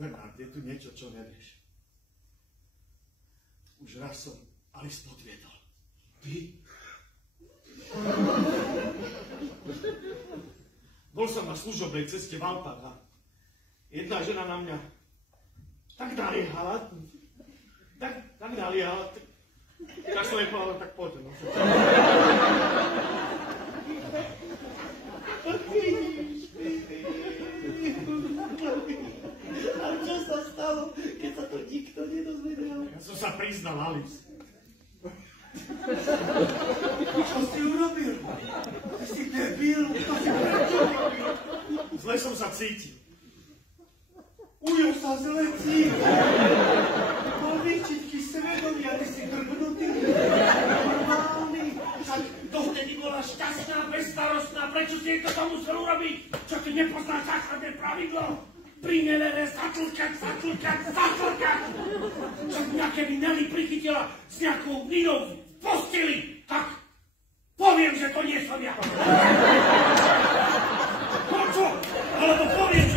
Bernard, je tu niečo, čo nevieš. Už raz som Alice podviedol. Ty? Bol som na služobnej ceste v Alpách a jedna žena na mňa tak naliehala, tak naliehala, tak som jej povedal, tak poď, no. A čo sa stalo, keď sa to nikto nedozvedel? Ja som sa priznal, Alice. Čo si urobil? Ty si debil, to si prečo urobil? Zle som sa cítil. Ujo sa zle cítil. Po výčitky svedomia, ty si grbnutý. Normálny. Však dovtedy bola šťastná, bezstarostná, prečo si jej to musel urobiť? Čo ty nepoznáš základné pravidlo? Pri Nelere zatlkať. Však mňa keby Nelly prichytila s nejakou Ninou v posteli, tak poviem, že to nie som ja. Čo? Alebo poviem,